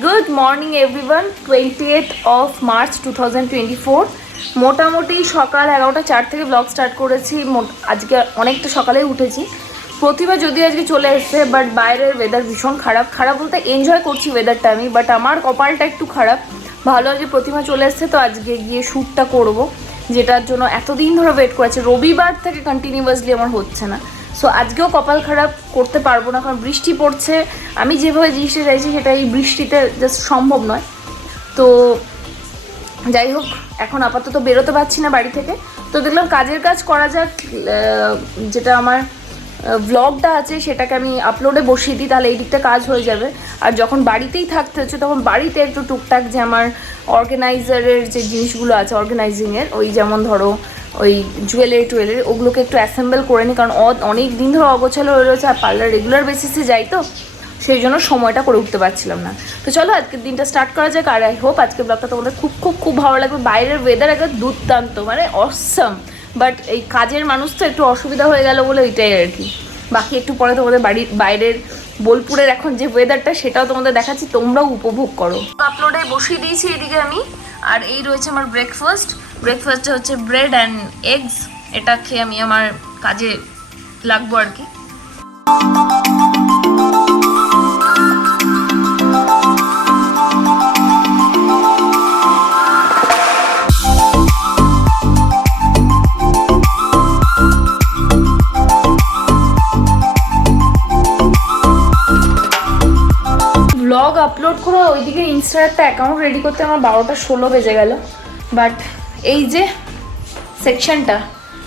Good morning everyone, 20th of March 2024. মোটামুটি সকাল 11:04 থেকে ব্লগ স্টার্ট করেছি। আজকে অনেকটা সকালেই উঠেছি। প্রতিভা যদিও আজকে চলে এসছে, বাট বাইরের ওয়েদার ভীষণ খারাপ। খারাপ বলতে এনজয় করছি ওয়েদারটা আমি, বাট আমার কপালটা একটু খারাপ। ভালো আজকে প্রতিভা চলে এসছে, তো আজকে গিয়ে শ্যুটটা করব, যেটার জন্য এতদিন ধরে ওয়েট করেছে। রবিবার থেকে কন্টিনিউয়াসলি আমার হচ্ছে না। সো আজকেও কপাল খারাপ, করতে পারবো না, কারণ বৃষ্টি পড়ছে। আমি যেভাবে জিনিসটা চাইছি সেটা এই বৃষ্টিতে জাস্ট সম্ভব নয়। তো যাই হোক, এখন আপাতত বেরোতে পারছি না বাড়ি থেকে। তো দেখলাম কাজের কাজ করা যাক, যেটা আমার ব্লগটা আছে সেটাকে আমি আপলোডে বসিয়ে দিই, তাহলে এই দিকটা কাজ হয়ে যাবে। আর যখন বাড়িতেই থাকতে হচ্ছে তখন বাড়িতে একটু টুকটাক যে আমার অর্গানাইজারের যে জিনিসগুলো আছে, অর্গানাইজিংয়ের, ওই যেমন ধরো ওই জুয়েলারি ওগুলোকে একটু অ্যাসেম্বল করে নিই, কারণ অনেক দিন ধরে অগোছালো হয়ে রয়েছে। আর পার্লার রেগুলার বেসিসে যাই, তো সেই জন্য সময়টা করে উঠতে পারছিলাম না। তো চলো আজকের দিনটা স্টার্ট করা যাক। আর আই হোপ আজকের ব্লগটা তোমাদের খুব খুব খুব ভালো লাগবে। বাইরের ওয়েদার একদম দুর্দান্ত, মানে অসম। বাট এই কাজের মানুষ তো একটু অসুবিধা হয়ে গেল বলে ওইটাই আর কি। বাকি একটু পরে তোমাদের বাড়ির বাইরের বোলপুরের এখন যে ওয়েদারটা সেটাও তোমাদের দেখাচ্ছি, তোমরাও উপভোগ করো। আপলোডে বসিয়ে দিয়েছি এদিকে আমি। আর এই রয়েছে আমার ব্রেকফাস্টে হচ্ছে ব্রেড অ্যান্ড এগস। এটা খেয়ে আমি আমার কাজে লাগবো আর কি। ব্লগ আপলোড করে ওইদিকে ইনস্টার একটা অ্যাকাউন্ট রেডি করতে আমার 12:16 বেজে গেল। বাট এই যে সেকশনটা,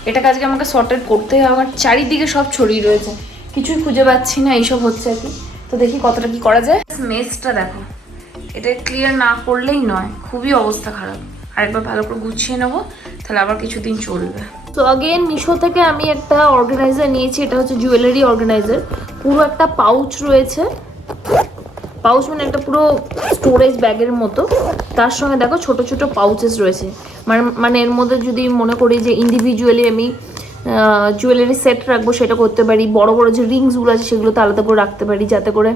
এটাকে আজকে আমাকে সর্টেড করতেই হবে। আমার চারিদিকে সব ছড়িয়ে রয়েছে, কিছুই খুঁজে পাচ্ছি না, এইসব হচ্ছে আর কি। তো দেখি কতটা কি করা যায়। মেসটা দেখো, এটা ক্লিয়ার না করলেই নয়, খুবই অবস্থা খারাপ। আরেকবার ভালো করে গুছিয়ে নেবো, তাহলে আবার কিছুদিন চলবে। তো আগেন মিশো থেকে আমি একটা অর্গানাইজার নিয়েছি। এটা হচ্ছে জুয়েলারি অর্গানাইজার। পুরো একটা পাউচ রয়েছে, পাউচ মানে একটা পুরো স্টোরেজ ব্যাগের মতো। তার সঙ্গে দেখো ছোট ছোট পাউচেস রয়েছে। মানে এর মধ্যে যদি মনে করি যে ইন্ডিভিজুয়ালি আমি জুয়েলারি সেট রাখবো, সেটা করতে পারি। বড় বড় যে রিংসগুলো আছে সেগুলো তো আলাদা করে রাখতে পারি, যাতে করে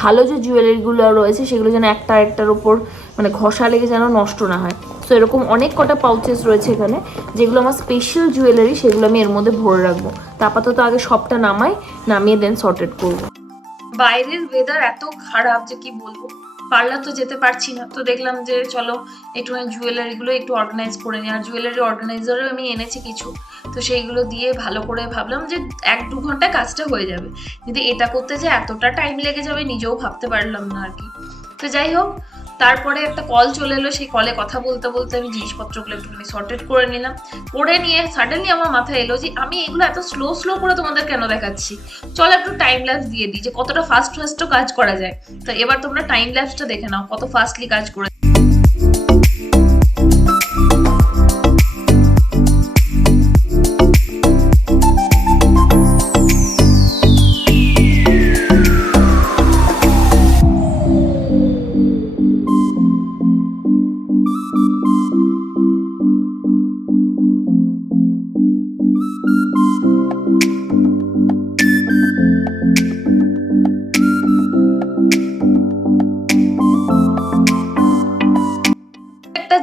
ভালো যে জুয়েলারিগুলো রয়েছে সেগুলো যেন একটা একটার ওপর মানে ঘষা লেগে যেন নষ্ট না হয়। সো এরকম অনেক কটা পাউচেস রয়েছে এখানে, যেগুলো আমার স্পেশাল জুয়েলারি, সেগুলো আমি এর মধ্যে ভরে রাখবো। তা আপাতত আগে সবটা নামিয়ে দেন সর্টেড করবো। বাইরের ওয়েদার এত খারাপ যে কি বলবো। পার্লার তো যেতে পারছি না, তো দেখলাম যে চলো একটুখানি জুয়েলারিগুলো একটু অর্গানাইজ করে নিই। আর জুয়েলারি অর্গানাইজারও আমি এনেছি কিছু, তো সেইগুলো দিয়ে ভালো করে ভাবলাম যে 1-2 ঘন্টা কাজটা হয়ে যাবে। কিন্তু এটা করতে যে এতটা টাইম লেগে যাবে নিজেও ভাবতে পারলাম না আর কি। তো যাই হোক, তারপরে একটা কল চলে এলো। সেই কলে কথা বলতে বলতে আমি জিনিসপত্রগুলো একটুখানি সর্টেড করে নিলাম। করে নিয়ে সাডেনলি আমার মাথায় এলো যে আমি এগুলো এত স্লো করে তোমাদের কেন দেখাচ্ছি, চলো একটু টাইম ল্যাপস দিয়ে দিই, যে কতটা ফাস্টও কাজ করা যায়। তো এবার তোমরা টাইম ল্যাপসটা দেখে নাও, কত ফাস্টলি কাজ করে।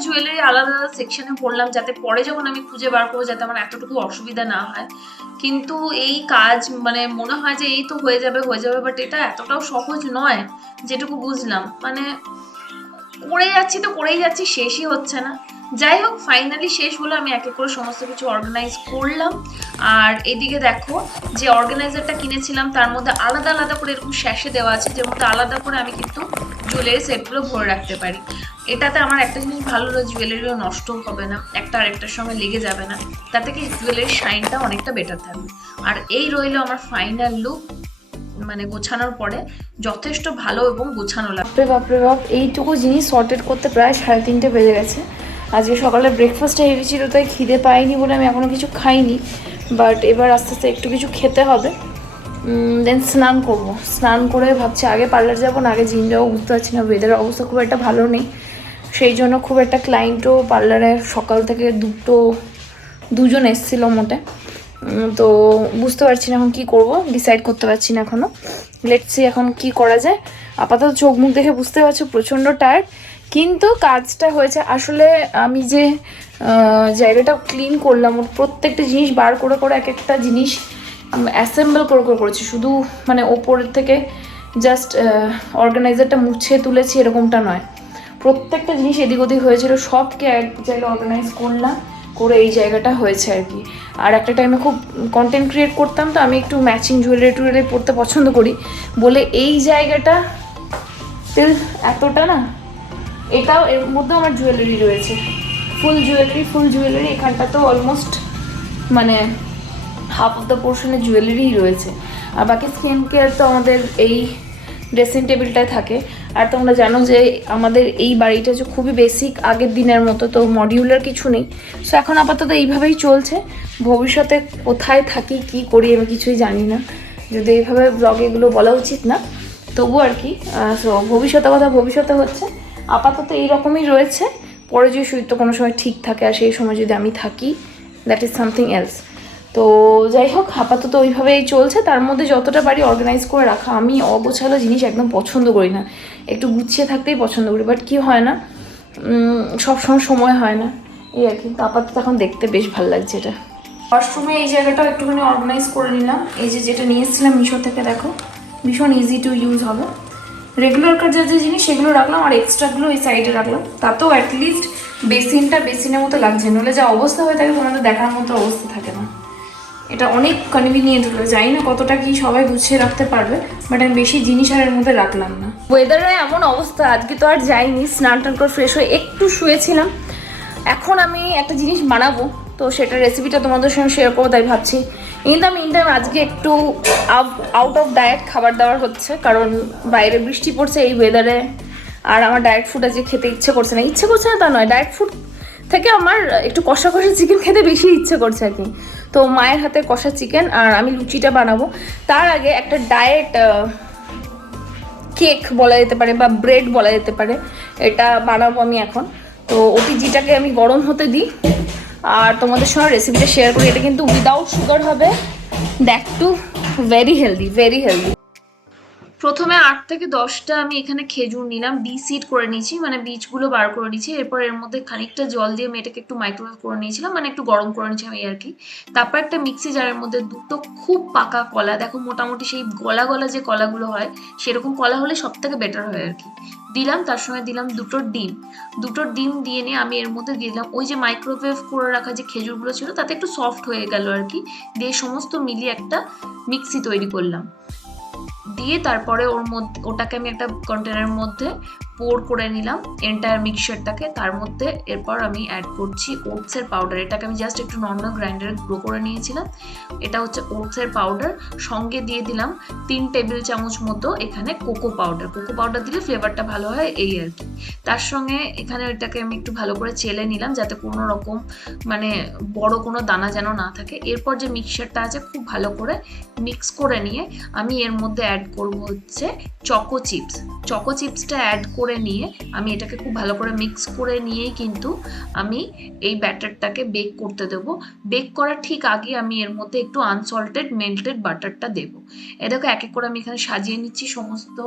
জুয়েলারি আলাদা আলাদা সেকশনে পড়লাম, যাতে পরে যখন আমি খুঁজে বার করবো যাতে আমার এতটুকু অসুবিধা না হয়। কিন্তু এই কাজ মানে মনে হয় যে এই তো হয়ে যাবে, বাট এটা এতটাও সহজ নয় যেটুকু বুঝলাম। মানে করেই যাচ্ছি, শেষই হচ্ছে না। যাই হোক, ফাইনালি শেষ হলো। আমি এক এক করে সমস্ত কিছু অর্গানাইজ করলাম। আর এদিকে দেখো, যে অর্গানাইজারটা কিনেছিলাম তার মধ্যে আলাদা আলাদা করে এরকম শ্যাশে দেওয়া আছে, যের মধ্যে আলাদা করে আমি কিন্তু জুয়েলারি সেটগুলো ভরে রাখতে পারি। এটাতে আমার একটা জিনিস ভালো হলো, জুয়েলারিও নষ্ট হবে না, একটা আরেকটার সঙ্গে লেগে যাবে না। তাতে কি জুয়েলারির শাইনটা অনেকটা বেটার থাকবে। আর এই রইলো আমার ফাইনাল লুক, মানে গোছানোর পরে যথেষ্ট ভালো এবং গোছানো লাগবে। বাপরে বাপ, এইটুকু জিনিস সর্টেড করতে প্রায় 3:30 বেজে গেছে। আজকে সকালে ব্রেকফাস্টটা হেভি ছিল, তাই খিদে পাইনি বলে আমি এখনও কিছু খাইনি। বাট এবার আস্তে আস্তে একটু কিছু খেতে হবে। দেন স্নান করে ভাবছি আগে পার্লার যাবো না আগে জিম যাবো, বুঝতে পারছি না। ওয়েদারের অবস্থা খুব একটা ভালো নেই, সেই জন্য খুব একটা ক্লায়েন্টও পার্লারে সকাল থেকে দুজন এসেছিলো মোটে। তো বুঝতে পারছি না এখন কী করবো, ডিসাইড করতে পারছি না এখনও। লেটস সি এখন কি করা যায়। আপাতত চোখ মুখ দেখে বুঝতে পারছো প্রচণ্ড টায়ার্ড, কিন্তু কাজটা হয়েছে। আসলে আমি যে জায়গাটা ক্লিন করলাম, ওর প্রত্যেকটা জিনিস বার করে করে এক একটা জিনিস অ্যাসেম্বল করে করে করেছি, শুধু মানে ওপরের থেকে জাস্ট অর্গানাইজারটা মুছে তুলেছি এরকমটা নয়, প্রত্যেকটা জিনিস এদিক ওদিক হয়েছিল, সবকে এক জায়গায় অর্গানাইজ করলাম, করে এই জায়গাটা হয়েছে আর কি। আর একটা টাইমে খুব কন্টেন্ট ক্রিয়েট করতাম, তো আমি একটু ম্যাচিং জুয়েলারি পরতে পছন্দ করি বলে এই জায়গাটা এতটা না, এটাও এর মধ্যেও আমার জুয়েলারি রয়েছে, ফুল জুয়েলারি এখানটা তো অলমোস্ট মানে হাফ অফ দ্য পোর্শনের জুয়েলারি রয়েছে। আর বাকি স্কিন কেয়ার তো আমাদের এই ড্রেসিং টেবিলটায় থাকে। আর তোমরা জানো যে আমাদের এই বাড়িটা যে খুবই বেসিক আগের দিনের মতো, তো মডিউলার কিছু নেই। সো এখন আপাতত এইভাবেই চলছে, ভবিষ্যতে কোথায় থাকি কি করি আমি কিছুই জানি না, যদি এইভাবে ব্লগে এগুলো বলা উচিত না, তবু আর কি। সো ভবিষ্যতের কথা ভবিষ্যতে হচ্ছে, আপাতত এইরকমই রয়েছে। পরে যদি শরীর তো কোনো সময় ঠিক থাকে আর সেই সময় যদি আমি থাকি, দ্যাট ইজ সামথিং এলস। তো যাই হোক, আপাতত ওইভাবেই চলছে। তার মধ্যে যতটা পারি অর্গানাইজ করে রাখা। আমি অগোছালো জিনিস একদম পছন্দ করি না, একটু গুছিয়ে থাকতেই পছন্দ করি, বাট কি হয় না, সবসময় সময় হয় না, এই আর কি। তো আপাতত এখন দেখতে বেশ ভালো লাগছে এটা। ওয়াশরুমে এই জায়গাটাও একটুখানি অর্গানাইজ করে নিলাম। এই যে যেটা নিয়ে এসেছিলাম মিশো থেকে, দেখো ভীষণ ইজি টু ইউজ হবে। রেগুলার কার যে জিনিস সেগুলো রাখলাম, আর এক্সট্রাগুলো এই সাইডে রাখলাম, তাতেও অ্যাটলিস্ট বেসিনের মতো লাগছে, নইলে যা অবস্থা হয়ে থাকে তোমাদের দেখার মতো অবস্থা থাকে না। এটা অনেক কনভিনিয়েন্ট হলো, জানি না কতটা কি সবাই গুছিয়ে রাখতে পারবে, বাট আমি বেশি জিনিস আর এর মধ্যে রাখলাম না। ওয়েদারে এমন অবস্থা, আজকে তো আর যাইনি, স্নান টান করে ফ্রেশ হয়ে একটু শুয়েছিলাম। এখন আমি একটা জিনিস বানাবো, তো সেটা রেসিপিটা তোমাদের সঙ্গে শেয়ার করবো তাই ভাবছি। ইন দ্য মিন টাইম আজকে একটু আউট অফ ডায়েট খাবার দাবার হচ্ছে, কারণ বাইরে বৃষ্টি পড়ছে এই ওয়েদারে, আর আমার ডায়েট ফুড আজকে খেতে ইচ্ছে করছে না তা নয়, ডায়েট ফুড থেকে আমার একটু কষা চিকেন খেতে বেশি ইচ্ছে করছে আর কি। তো মায়ের হাতে কষা চিকেন, আর আমি লুচিটা বানাবো। তার আগে একটা ডায়েট কেক বলা যেতে পারে বা ব্রেড বলা যেতে পারে, এটা বানাবো আমি এখন। তো ওটিজিটাকে আমি গরম হতে দিই আর তোমাদের সঙ্গে রেসিপিটা শেয়ার করি। এটা কিন্তু উইদাউট সুগার হবে, দ্যাট টু ভেরি হেলদি। প্রথমে 8 থেকে 10টা আমি এখানে খেজুর নিলাম, সিড করে নিয়েছি, মানে বীজগুলো বার করে নিয়েছি। এরপর এর মধ্যে খানিকটা জল দিয়ে আমি এটাকে একটু মাইক্রোওয়েভ করে নিয়েছিলাম, মানে একটু গরম করে নিয়েছি আমি আর কি। তারপর একটা মিক্সি জারের মধ্যে দুটো খুব পাকা কলা, দেখো মোটামুটি সেই গলা গলা যে কলাগুলো হয় সেরকম কলা হলে সব থেকে বেটার হয় আর কি, দিলাম। তার সঙ্গে দিলাম দুটো ডিম দিয়ে নিয়ে আমি এর মধ্যে দিয়ে দিলাম ওই যে মাইক্রোওয়েভ করে রাখা যে খেজুরগুলো ছিল, তাতে একটু সফট হয়ে গেল আর কি, দিয়ে সমস্ত মিলিয়ে একটা মিক্সি তৈরি করলাম। দিয়ে তারপরে ওটাকে আমি একটা কন্টেনারের মধ্যে পোর করে নিলাম এন্টায়ার মিক্সচারটাকে। তার মধ্যে এরপর আমি অ্যাড করছি ওটসের পাউডার, এটাকে আমি জাস্ট একটু নর্মাল গ্রাইন্ডারে গুঁড়ো করে নিয়েছিলাম, এটা হচ্ছে ওটসের পাউডার। সঙ্গে দিয়ে দিলাম 3 টেবিল চামচ মতো এখানে কোকো পাউডার দিলে ফ্লেভারটা ভালো হয় এই আর কি। তার সঙ্গে এখানে এটাকে আমি একটু ভালো করে চেলে নিলাম, যাতে কোনো রকম মানে বড় কোনো দানা যেন না থাকে। এরপর যে মিক্সচারটা আছে খুব ভালো করে মিক্স করে নিয়ে আমি এর মধ্যে অ্যাড করব হচ্ছে চকো চিপসটা অ্যাড করে নিয়ে আমি এটাকে খুব ভালো করে মিক্স করে নিয়েই কিন্তু আমি এই ব্যাটারটাকে বেক করতে দেবো। বেক করার ঠিক আগে আমি এর মধ্যে একটু আনসল্টেড মেল্টেড বাটারটা দেবো। এটাকে এক এক করে আমি এখানে সাজিয়ে নিচ্ছি সমস্ত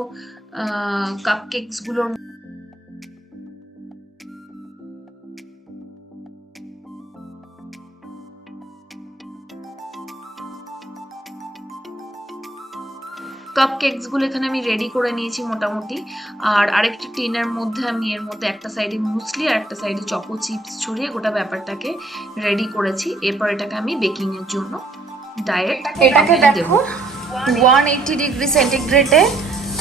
কাপকেকসগুলোর। কাপকেকসগুলো এখানে আমি রেডি করে নিয়েছি মোটামুটি। আর আরেকটি টিনের মধ্যে আমি এর মধ্যে একটা সাইডে মুসলি আর একটা সাইডে চকো চিপস ছড়িয়ে গোটা ব্যাপারটাকে রেডি করেছি। এরপর এটাকে আমি বেকিং এর জন্য এটাকে দেখো 180 ডিগ্রি সেন্টিগ্রেডে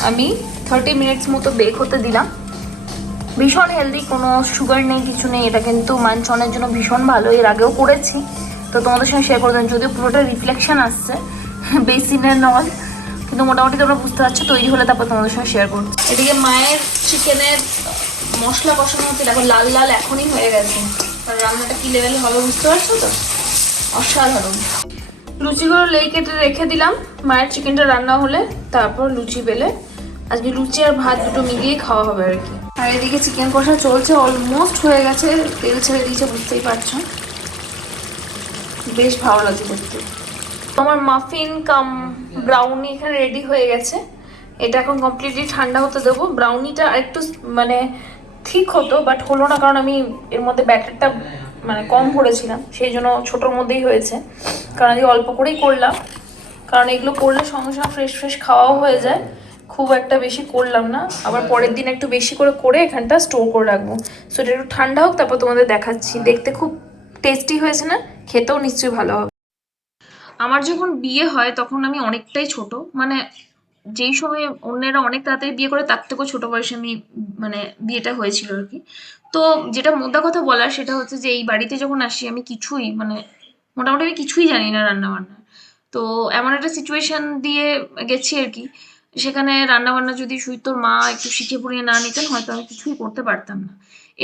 আমি 30 মিনিটস মতো বেক হতে দিলাম। ভীষণ হেলদি, কোনো সুগার নেই কিছু নেই, এটা কিন্তু মানচনের জন্য ভীষণ ভালো। এর আগেও করেছি, তো তোমাদের সঙ্গে শেয়ার করে দেন, যদিও পুরোটা রিফ্লেকশন আসছে বেসিনের নল, কিন্তু মোটামুটি তোমরা বুঝতে পারছো। তৈরি হলে তারপর তোমাদের সঙ্গে শেয়ার করছি। এদিকে মায়ের চিকেনের মশলা কষানো হচ্ছে, দেখো লাল লাল এখনই হয়ে গেছে, আর রান্নাটা কি লেভেলে হবে বুঝতে পারছো তো, অসাধারণ। লুচিগুলো লেই কেটে রেখে দিলাম, মায়ের চিকেনটা রান্না হলে তারপর লুচি বেলে আজকে লুচি আর ভাত দুটো মিলিয়ে খাওয়া হবে আর কি। আর এদিকে চিকেন কষা চলছে, অলমোস্ট হয়ে গেছে, তেল ছেড়ে দিয়েছে বুঝতেই পারছো, বেশ ভালো লাগছে দেখতে। আমার মাফিন কাম ব্রাউনি এখানে রেডি হয়ে গেছে। এটা এখন কমপ্লিটলি ঠান্ডা হতে দেবো। ব্রাউনিটা একটু মানে ঠিক হতো, বাট হলো না, কারণ আমি এর মধ্যে ব্যাটারটা মানে কম করেছিলাম, সেই জন্য ছোটোর মধ্যেই হয়েছে। কারণ আমি অল্প করেই করলাম, কারণ এগুলো করলে সঙ্গে সঙ্গে ফ্রেশ ফ্রেশ খাওয়াও হয়ে যায়। খুব একটা বেশি করলাম না, আবার পরের দিন একটু বেশি করে করে এখানটা স্টোর করে রাখবো। সো এটা একটু ঠান্ডা হোক, তারপর তোমাদের দেখাচ্ছি। দেখতে খুব টেস্টি হয়েছে না? খেতেও নিশ্চয়ই ভালো হবে। আমার যখন বিয়ে হয় তখন আমি অনেকটাই ছোট, মানে যেই সময় অন্যেরা অনেক তাড়াতাড়ি বিয়ে করে তার থেকেও ছোট বয়সে আমি মানে বিয়েটা হয়েছিল আর কি। তো যেটা মোদ্দা কথা বলার সেটা হচ্ছে যে এই বাড়িতে যখন আসি আমি কিছুই মানে মোটামুটি আমি কিছুই জানি না রান্না বান্না। তো এমন একটা সিচুয়েশন দিয়ে গেছি আর কি, সেখানে রান্না বান্না যদি সুইতোর মা একটু শিখে পড়িয়ে না নিতেন হয়তো আমি কিছুই করতে পারতাম না।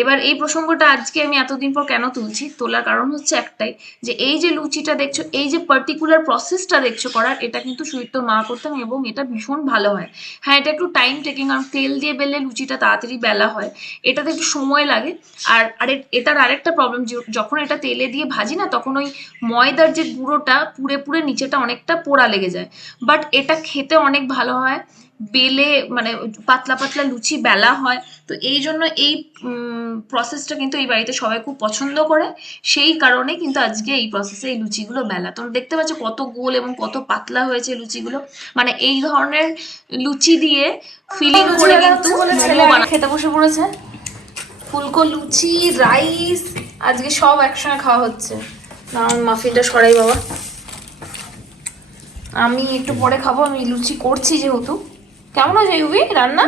এবার এই প্রসঙ্গটা আজকে আমি এতদিন পর কেন তুলছি, তোলার কারণ হচ্ছে একটাই, যে এই যে লুচিটা দেখছো, এই যে পার্টিকুলার প্রসেসটা দেখছো করার, এটা কিন্তু সুইতোর মা করতেন এবং এটা ভীষণ ভালো হয়। হ্যাঁ, এটা একটু টাইম টেকিং, কারণ তেল দিয়ে বেললে লুচিটা তাড়াতাড়ি বেলা হয়, এটাতে একটু সময় লাগে। আর এটার আরেকটা প্রবলেম, যখন এটা তেলে দিয়ে ভাজি না তখন ওই ময়দার যে গুঁড়োটা পুড়ে পুড়ে নিচেটা অনেকটা পোড়া লেগে যায়। বাট এটা খেতে অনেক ভালো হয়, বেলে মানে পাতলা পাতলা লুচি বেলা হয়। তো এই জন্য এই প্রসেসটা কিন্তু এই বাড়িতে সবাই খুব পছন্দ করে, সেই কারণে কিন্তু আজকে এই প্রসেসে এই লুচিগুলো বেলা। তোমরা দেখতে পাচ্ছ কত গোল এবং কত পাতলা হয়েছে লুচিগুলো। মানে এই ধরনের লুচি দিয়ে ফিলিং করে কিন্তু মোমো বানা খেতে বসে পড়েছে। ফুলকো লুচি, রাইস, আজকে সব একসঙ্গে খাওয়া হচ্ছে। না, মাফিনটা সরাই বাবা, আমি একটু পরে খাবো, আমি লুচি করছি যেহেতু। কেমন হয়েছে ইউবি রান্না?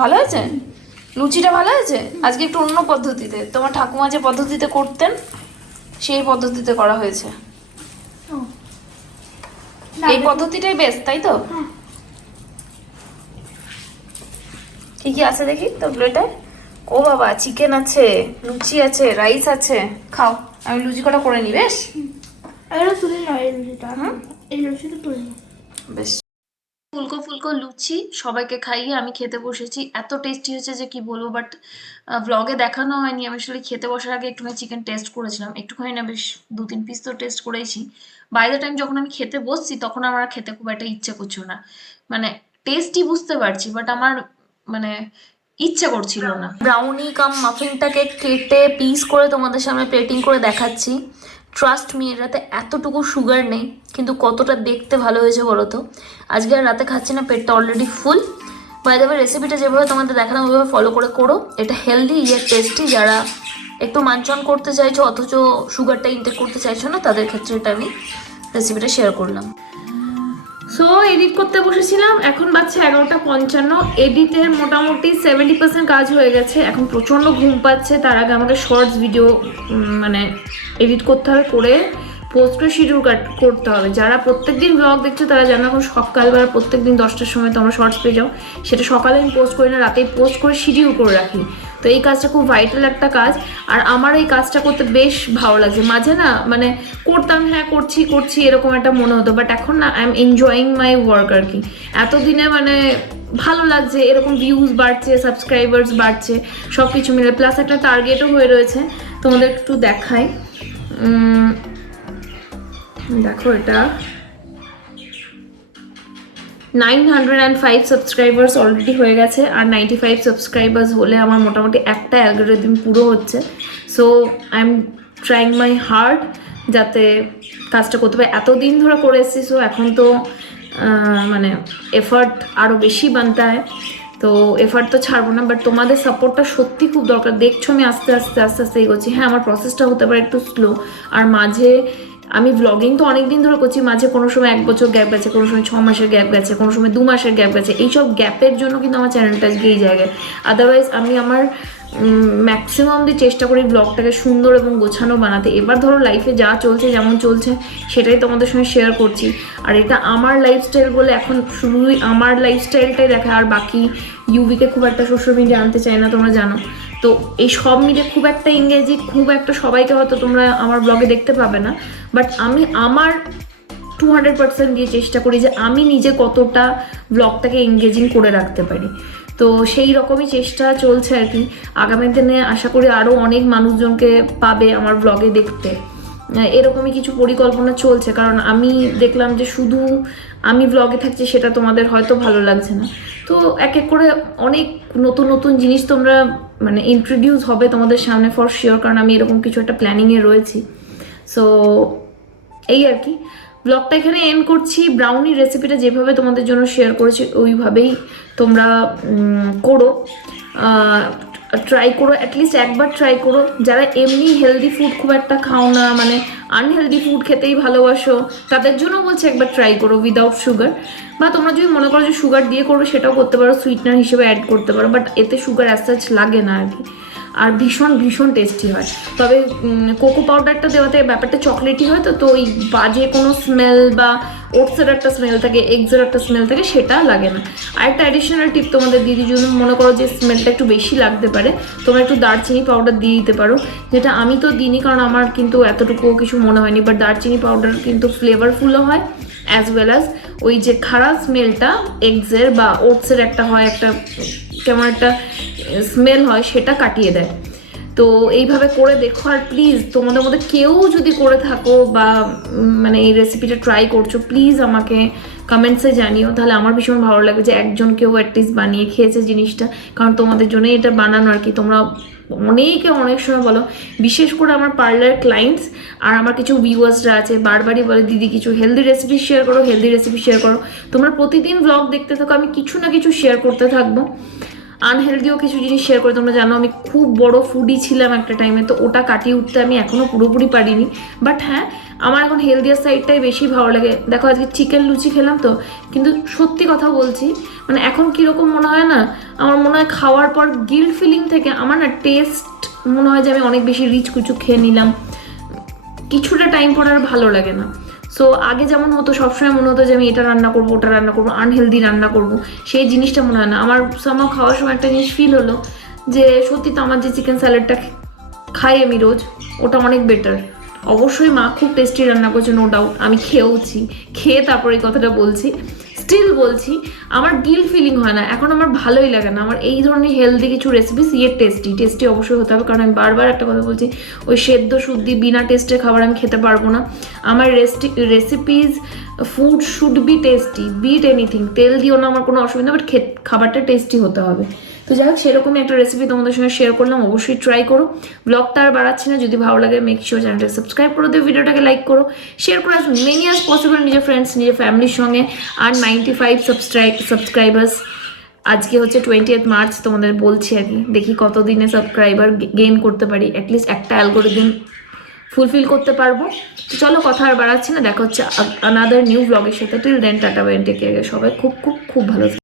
ভালো হয়েছে? লুচিটা ভালো হয়েছে? আজকে একটু অন্য পদ্ধতিতে, তোমার ঠাকুমা যে পদ্ধতিতে করতেন সেই পদ্ধতিতে করা হয়েছে। এই পদ্ধতিটাই বেস্ট, তাই তো? কি কি আছে দেখি তো প্লেটে। ও বাবা, চিকেন আছে, লুচি আছে, রাইস আছে। খাও, আমি লুচি কটা করে নি। বেশ, তুলে নাও এই লুচিটা। এই লুচিটা তুলে নাও। বেশ। ফুলকো ফুলকো লুচি সবাইকে খাইয়ে আমি খেতে বসেছি। এত টেস্টি হয়েছে যে কি বলবো, বাট ব্লগে দেখানো হয়নি। আমি আসলে খেতে বসার আগে একটুখানি চিকেন টেস্ট করেছিলাম, একটুখানি না বেশ 2-3 পিস তো টেস্ট করেইছি। বাই দ্য টাইম যখন আমি খেতে বসছি তখন আমার খেতে খুব একটা ইচ্ছে করছিল না, মানে টেস্টই বুঝতে পারছি বাট আমার মানে ইচ্ছে করছিল না। ব্রাউনি কাম মাফিনটাকে কেটে পিস করে তোমাদের সামনে প্লেটিং করে দেখাচ্ছি। ট্রাস্ট মি, এটাতে এতটুকু সুগার নেই, কিন্তু কতটা দেখতে ভালো হয়েছে বলো তো। আজকে আর রাতে খাচ্ছি না, পেটটা already full. By the way, রেসিপিটা যেভাবে তোমাদের দেখালাম ওইভাবে ফলো করে করো, এটা হেলদি ইয়ে টেস্টি। যারা একটু মানচন করতে চাইছো অথচ সুগারটা ইনটেক করতে চাইছো না, তাদের ক্ষেত্রে এটা আমি রেসিপিটা শেয়ার করলাম। সো এডিট করতে বসেছিলাম, এখন বাজছে 11:55। এডিটের মোটামুটি 70% কাজ হয়ে গেছে। এখন প্রচণ্ড ঘুম পাচ্ছে, তার আগে আমাকে শর্টস ভিডিও মানে এডিট করতে হবে, করে পোস্ট করে শিডিউল করতে হবে। যারা প্রত্যেকদিন ব্লগ দেখছো তারা জানো এখন সকালবেলা প্রত্যেকদিন 10টার সময় তোমরা শর্টস পেয়ে যাও, সেটা সকালে আমি পোস্ট করি না, রাতেই পোস্ট করে শিডিউল করে রাখি। তো এই কাজটা খুব ভাইটাল একটা কাজ, আর আমার এই কাজটা করতে বেশ ভালো লাগছে। মাঝে না মানে করতাম, হ্যাঁ করছি করছি এরকম একটা মনে হতো, বাট এখন না I am enjoying my work আর কি। এতদিনে মানে ভালো লাগছে, এরকম ভিউজ বাড়ছে, সাবস্ক্রাইবার্স বাড়ছে, সব কিছু মিলে প্লাস একটা টার্গেটও হয়ে রয়েছে। তোমাদের একটু দেখাই, দেখো এটা 905 সাবস্ক্রাইবার্স অলরেডি হয়ে গেছে, আর 95 সাবস্ক্রাইবার্স হলে আমার মোটামুটি একটা অ্যালগরিদম পুরো হচ্ছে। So I am trying my hard যাতে কাজটা করতে পারি। এতদিন ধরে করে এসেছি, সো এখন তো মানে এফার্ট আরও বেশি বানতে হয়, তো এফার্ট তো ছাড়বো না। বাট তোমাদের সাপোর্টটা সত্যি খুব দরকার। দেখছো আমি আস্তে আস্তে আস্তে আস্তে এগোচ্ছি। হ্যাঁ, আমার প্রসেসটা হতে পারে একটু স্লো, আর মাঝে আমি ব্লগিং তো অনেক দিন ধরে করছি, মাঝে কোনো সময় 1 বছর গ্যাপ গেছে, কোনো সময় 6 মাসের গ্যাপ গেছে, কোনো সময় 2 মাসের গ্যাপ গেছে। এইসব গ্যাপের জন্য কিন্তু আমার চ্যানেলটা আজকে এই জায়গায়। আদারওয়াইজ আমি আমার ম্যাক্সিমাম দিয়ে চেষ্টা করি ব্লগটাকে সুন্দর এবং গোছানো বানাতে। এবার ধরো লাইফে যা চলছে, যেমন চলছে সেটাই তোমাদের সঙ্গে শেয়ার করছি, আর এটা আমার লাইফস্টাইল বলে এখন শুধুই আমার লাইফস্টাইলটাই দেখা, আর বাকি ইউবিকে খুব একটা সোশ্যাল মিডিয়া আনতে চাই না, তোমরা জানো। তো এই সব মিলে খুব একটা ইংরেজি, খুব একটা সবাইকে হয়তো তোমরা আমার ব্লগে দেখতে পাবে না, বাট আমি আমার 200% দিয়ে চেষ্টা করি যে আমি নিজে কতটা ব্লগটাকে এঙ্গেজিং করে রাখতে পারি। তো সেই রকমই চেষ্টা চলছে আর কি। আগামী দিনে আশা করি আরও অনেক মানুষজনকে পাবে আমার ব্লগে দেখতে। এরকমই কিছু পরিকল্পনা চলছে, কারণ আমি দেখলাম যে শুধু আমি ব্লগে থাকছি সেটা তোমাদের হয়তো ভালো লাগছে না। তো এক এক করে অনেক নতুন নতুন জিনিস তোমরা মানে ইন্ট্রোডিউস হবে তোমাদের সামনে ফর শিওর, কারণ আমি এরকম কিছু একটা প্ল্যানিংয়ে রয়েছি। সো এই আর কি, ব্লগটা এখানে এন্ড করছি। ব্রাউনি রেসিপিটা যেভাবে তোমাদের জন্য শেয়ার করেছি ওইভাবেই তোমরা করো, ট্রাই করো, অ্যাটলিস্ট একবার ট্রাই করো। যারা এমনি হেলদি ফুড খুব একটা খাও না, মানে আনহেলদি ফুড খেতেই ভালোবাসো, তাদের জন্য বলছি একবার ট্রাই করো উইদাউট সুগার। বা তোমরা যদি মনে করো যে সুগার দিয়ে করবে সেটাও করতে পারো, সুইটনার হিসেবে অ্যাড করতে পারো, বাট এতে সুগার অ্যাজ সাচ লাগে না আর কি। আর ভীষণ ভীষণ টেস্টি হয়। তবে কোকো পাউডারটা দেওয়াতে ব্যাপারটা চকলেটি হয়, তো ওই বাজে কোনো স্মেল বা ওটসের একটা স্মেল থাকে, এগসের একটা স্মেল থাকে, সেটা লাগে না। আর একটা অ্যাডিশনাল টিপ তোমাদের দিদি, যদি মনে করো যে স্মেলটা একটু বেশি লাগতে পারে, তোমরা একটু দারচিনি পাউডার দিয়ে দিতে পারো, যেটা আমি তো দিইনি কারণ আমার কিন্তু এতটুকুও কিছু মনে হয়নি, বাট দারচিনি পাউডার কিন্তু ফ্লেভারফুলও হয়, অ্যাজ ওয়েল অ্যাজ ওই যে খারাপ স্মেলটা এগসের বা ওটসের একটা হয়, একটা কেমন একটা স্মেল হয়, সেটা কাটিয়ে দেয়। তো এইভাবে করে দেখো। আর প্লিজ তোমাদের মধ্যে কেউ যদি করে থাকো বা মানে এই রেসিপিটা ট্রাই করছো, প্লিজ আমাকে কমেন্টসে জানিও, তাহলে আমার ভীষণ ভালো লাগে যে একজন কেউ অ্যাটলিস্ট বানিয়ে খেয়েছে জিনিসটা, কারণ তোমাদের জন্যই এটা বানানো আর কি। তোমরা অনেকে অনেক সময় বলো, বিশেষ করে আমার পার্লার ক্লায়েন্টস আর আমার কিছু ভিউয়ার্সরা আছে, বারবারই বলে দিদি কিছু হেলদি রেসিপি শেয়ার করো, হেলদি রেসিপি শেয়ার করো। তোমরা প্রতিদিন ব্লগ দেখতে থাকো, আমি কিছু না কিছু শেয়ার করতে থাকবো। আনহেলদিও কিছু জিনিস শেয়ার করে। তোমরা জানো আমি খুব বড় ফুডি ছিলাম একটা টাইমে, তো ওটা কাটিয়ে উঠতে আমি এখনো পুরোপুরি পারিনি, বাট হ্যাঁ আমার এখন হেলদিয়ার সাইডটাই বেশি ভালো লাগে। দেখো আজকে চিকেন লুচি খেলাম তো, কিন্তু সত্যি কথা বলছি মানে এখন কীরকম মনে হয় না, আমার মনে হয় খাওয়ার পর গিল্ট ফিলিং থেকে আমার না টেস্ট মনে হয় যে আমি অনেক বেশি রিচ কিছু খেয়ে নিলাম, কিছুটা টাইম পর আর ভালো লাগে না। সো আগে যেমন হতো সবসময় মনে হতো যে আমি এটা রান্না করবো, ওটা রান্না করবো, আনহেলদি রান্না করবো, সেই জিনিসটা মনে হয় না। আমার সামাও খাওয়ার সময় একটা জিনিস ফিল হলো যে সত্যি তো আমার যে চিকেন স্যালাডটা খাই আমি রোজ, ওটা অনেক বেটার। অবশ্যই মা খুব টেস্টি রান্না করছে, নো ডাউট, আমি খেয়েওছি, খেয়ে তারপরে এই কথাটা বলছি। স্টিল বলছি আমার গিল্ট ফিলিং হয় না এখন, আমার ভালোই লাগে না। আমার এই ধরনের হেলদি কিছু রেসিপিস টেস্টি টেস্টি অবশ্যই হতে হবে, কারণ আমি বারবার একটা কথা বলছি, ওই সেদ্ধ শুদ্ধি বিনা টেস্টের খাবার আমি খেতে পারবো না। আমার recipes food should be tasty, beat anything. তেল দিও না আমার কোনো অসুবিধা, বাট খাবারটা টেস্টি হতে হবে। তো যাই হোক, সেরকমই একটা রেসিপি তোমাদের সঙ্গে শেয়ার করলাম, অবশ্যই ট্রাই করো। ব্লগটা আর বাড়াচ্ছি না, যদি ভালো লাগে মেক শিওর চ্যানেলটা সাবস্ক্রাইব করো, দিয়ে ভিডিওটাকে লাইক করো, শেয়ার করে আসুন মেনি অ্যাজ পসিবল নিজের ফ্রেন্ডস নিজের ফ্যামিলির সঙ্গে। আর 95 সাবস্ক্রাইবার্স, আজকে হচ্ছে 20th মার্চ, তোমাদের বলছি আর কি, দেখি কতদিনে সাবস্ক্রাইবার গেইন করতে পারি, অ্যাটলিস্ট একটা অ্যালগোরিদম ফুলফিল করতে পারবো। তো চলো কথা আর বাড়াচ্ছি না, দেখা হচ্ছে আনাদার নিউ ব্লগের সাথে। Till then tata bye, take care, সবাই খুব খুব খুব ভালো।